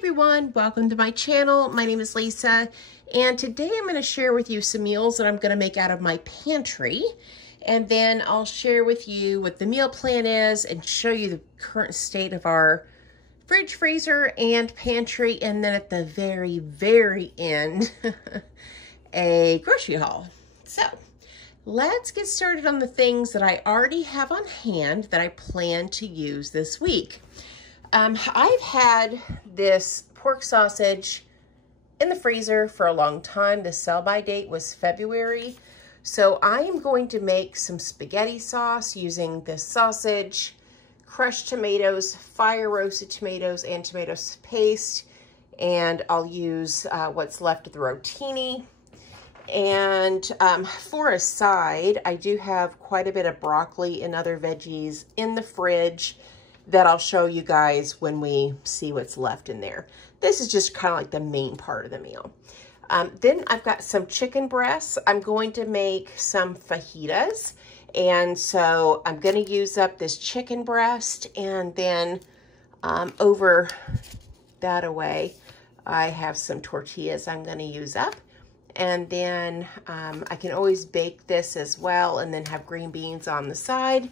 everyone, welcome to my channel. My name is Lisa, and today I'm going to share with you some meals that I'm going to make out of my pantry, and then I'll share with you what the meal plan is and show you the current state of our fridge, freezer, and pantry, and then at the very end a grocery haul. So let's get started on the things that I already have on hand that I plan to use this week. I've had this pork sausage in the freezer for a long time. The sell-by date was February. So I am going to make some spaghetti sauce using this sausage, crushed tomatoes, fire roasted tomatoes, and tomato paste. And I'll use what's left of the rotini. And for a side, I do have quite a bit of broccoli and other veggies in the fridge that I'll show you guys when we see what's left in there. This is just kind of like the main part of the meal. Then I've got some chicken breasts. I'm going to make some fajitas. And so I'm going to use up this chicken breast, and then over that away, I have some tortillas I'm going to use up. And then I can always bake this as well and then have green beans on the side.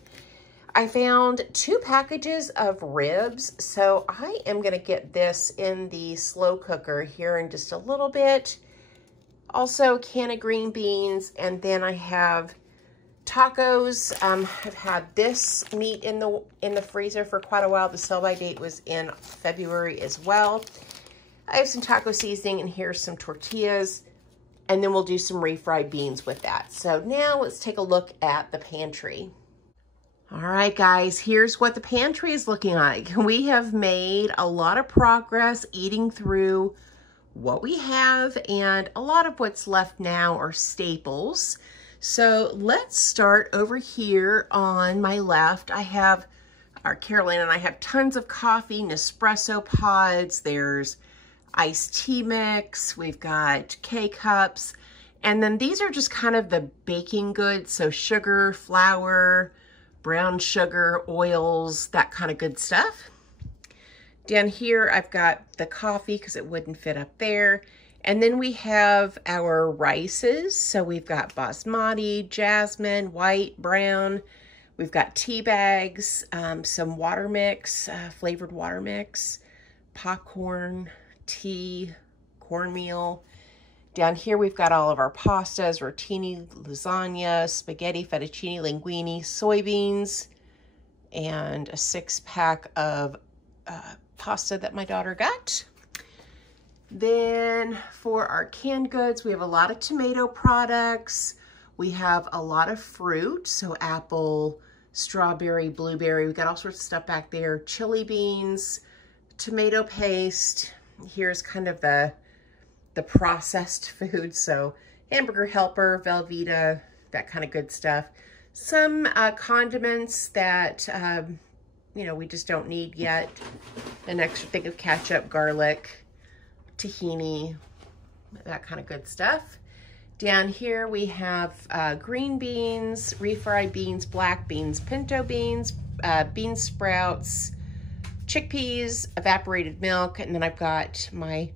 I found 2 packages of ribs, so I am going to get this in the slow cooker here in just a little bit. Also a can of green beans, and then I have tacos. I've had this meat in the freezer for quite a while. The sell-by date was in February as well. I have some taco seasoning, and here's some tortillas, and then we'll do some refried beans with that. So now let's take a look at the pantry. All right, guys, here's what the pantry is looking like. We have made a lot of progress eating through what we have, and a lot of what's left now are staples. So let's start over here on my left. I have, Caroline and I have tons of coffee, Nespresso pods. There's iced tea mix. We've got K-cups. And then these are just kind of the baking goods. So sugar, flour, brown sugar, oils, that kind of good stuff. Down here, I've got the coffee because it wouldn't fit up there. And then we have our rices. So we've got basmati, jasmine, white, brown. We've got tea bags, some water mix, flavored water mix, popcorn, tea, cornmeal. Down here, we've got all of our pastas, rotini, lasagna, spaghetti, fettuccine, linguine, soybeans, and a 6-pack of pasta that my daughter got. Then for our canned goods, we have a lot of tomato products. We have a lot of fruit, so apple, strawberry, blueberry. We've got all sorts of stuff back there. Chili beans, tomato paste. Here's kind of the processed food, so hamburger helper, Velveeta, that kind of good stuff. Some condiments that, you know, we just don't need yet. An extra thing of ketchup, garlic, tahini, that kind of good stuff. Down here we have green beans, refried beans, black beans, pinto beans, bean sprouts, chickpeas, evaporated milk, and then I've got my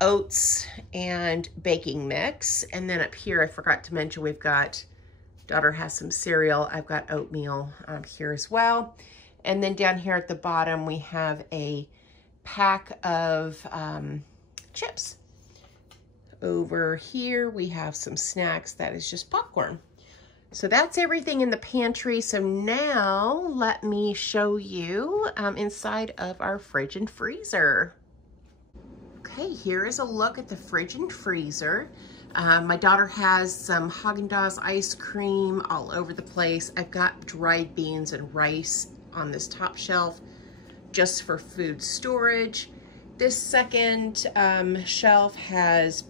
oats and baking mix. And then up here, I forgot to mention, we've got, daughter has some cereal. I've got oatmeal here as well. And then down here at the bottom, we have a pack of chips. Over here, we have some snacks. That is just popcorn. So that's everything in the pantry. So now let me show you inside of our fridge and freezer. Okay, here is a look at the fridge and freezer. My daughter has some Haagen-Dazs ice cream all over the place. I've got dried beans and rice on this top shelf just for food storage. This second shelf has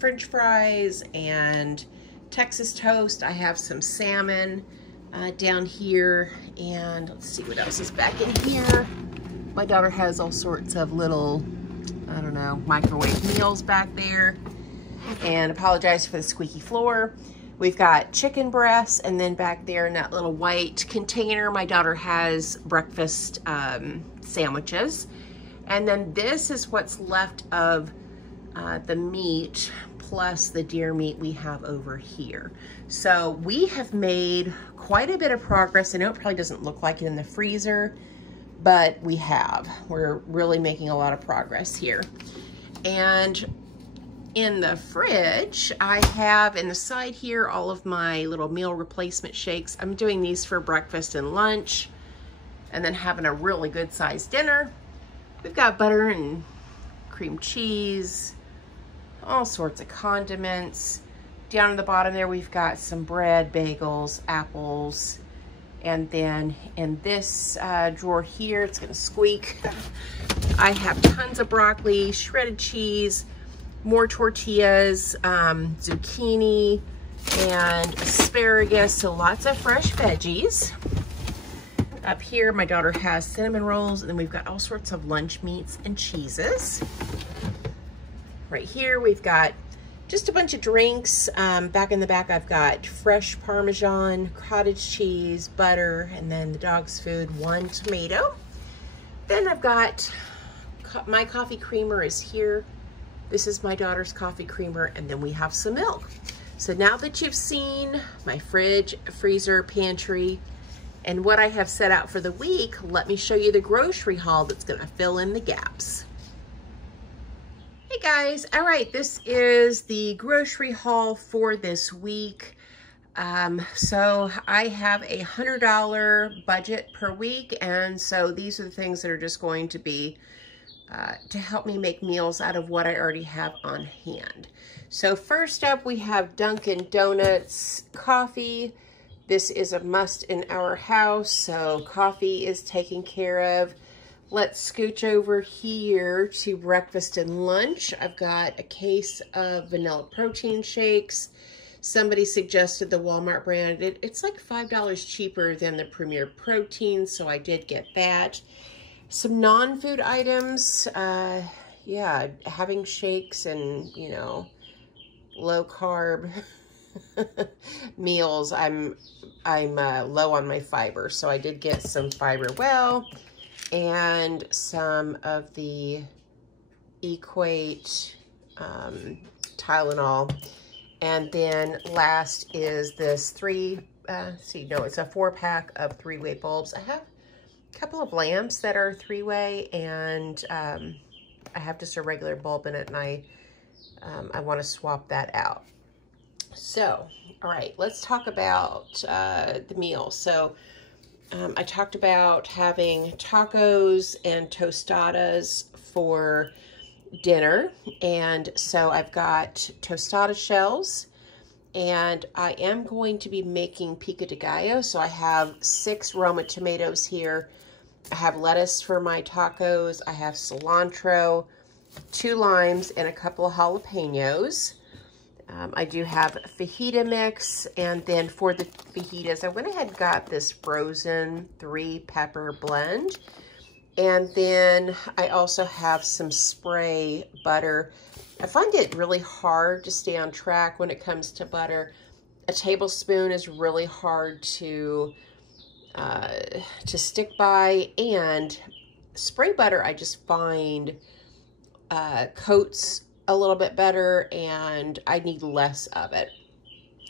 French fries and Texas toast. I have some salmon down here, and let's see what else is back in here. My daughter has all sorts of little, I don't know, microwave meals back there. And apologize for the squeaky floor. We've got chicken breasts, and then back there in that little white container, my daughter has breakfast sandwiches. And then this is what's left of the meat plus the deer meat we have over here. So we have made quite a bit of progress. I know it probably doesn't look like it in the freezer, but we have. We're really making a lot of progress here. And in the fridge, I have in the side here all of my little meal replacement shakes. I'm doing these for breakfast and lunch, and then having a really good sized dinner. We've got butter and cream cheese, all sorts of condiments. Down at the bottom there, we've got some bread, bagels, apples, and then in this drawer here, it's gonna squeak, I have tons of broccoli, shredded cheese, more tortillas, zucchini, and asparagus, so lots of fresh veggies. Up here, my daughter has cinnamon rolls, and then we've got all sorts of lunch meats and cheeses. Right here, we've got just a bunch of drinks. Back in the back, I've got fresh Parmesan, cottage cheese, butter, and then the dog's food, 1 tomato. Then I've got my coffee creamer is here. This is my daughter's coffee creamer, and then we have some milk. So now that you've seen my fridge, freezer, pantry, and what I have set out for the week, let me show you the grocery haul that's gonna fill in the gaps. Hey guys, all right, this is the grocery haul for this week. So I have a $100 budget per week, and so these are the things that are just going to be to help me make meals out of what I already have on hand. So first up, we have Dunkin' Donuts coffee. This is a must in our house, so coffee is taken care of. Let's scooch over here to breakfast and lunch. I've got a case of vanilla protein shakes. Somebody suggested the Walmart brand. It's like $5 cheaper than the Premier Protein, so I did get that. Some non-food items, yeah, having shakes and, you know, low carb meals. I'm low on my fiber, so I did get some Fiber Well and some of the Equate Tylenol. And then last is this it's a 4-pack of 3-way bulbs. I have a couple of lamps that are 3-way, and I have just a regular bulb in it, and I want to swap that out. So, all right, let's talk about the meal. So I talked about having tacos and tostadas for dinner, and so I've got tostada shells, and I am going to be making pico de gallo. So I have 6 Roma tomatoes here. I have lettuce for my tacos. I have cilantro, 2 limes, and a couple of jalapenos. I do have fajita mix, and then for the fajitas, I went ahead and got this frozen 3-pepper blend. And then I also have some spray butter. I find it really hard to stay on track when it comes to butter. A tablespoon is really hard to stick by, and spray butter I just find coats a little bit better, and I need less of it.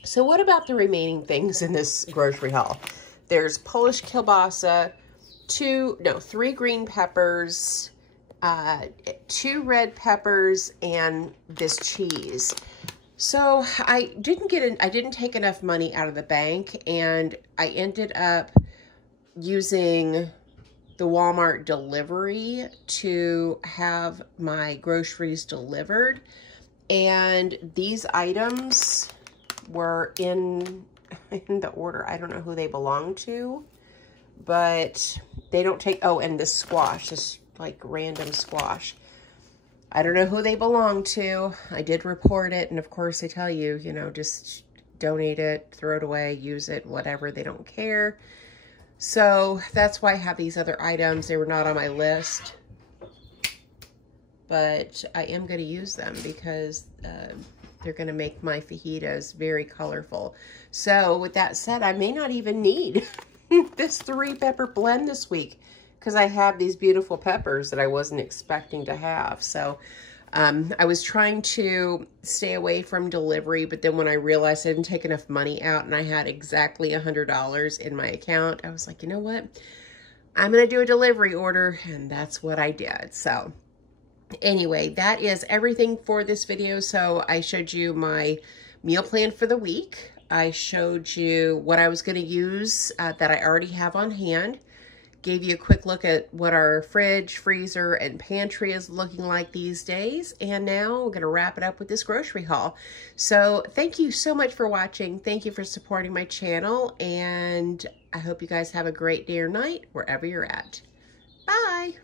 So what about the remaining things in this grocery haul? There's Polish kielbasa, 3 green peppers, 2 red peppers, and this cheese. So I didn't take enough money out of the bank, and I ended up using the Walmart delivery to have my groceries delivered. And these items were in the order. I don't know who they belong to, but they don't take, oh, and this squash, this like random squash. I don't know who they belong to. I did report it, and of course they tell you, you know, just donate it, throw it away, use it, whatever, they don't care. So that's why I have these other items. They were not on my list, but I am going to use them because they're going to make my fajitas very colorful. So with that said, I may not even need this 3-pepper blend this week. because I have these beautiful peppers that I wasn't expecting to have. So I was trying to stay away from delivery, but then when I realized I didn't take enough money out and I had exactly $100 in my account, I was like, you know what? I'm going to do a delivery order, and that's what I did. So anyway, that is everything for this video. So I showed you my meal plan for the week. I showed you what I was going to use that I already have on hand. Gave you a quick look at what our fridge, freezer, and pantry is looking like these days. And now we're going to wrap it up with this grocery haul. So thank you so much for watching. Thank you for supporting my channel. And I hope you guys have a great day or night wherever you're at. Bye.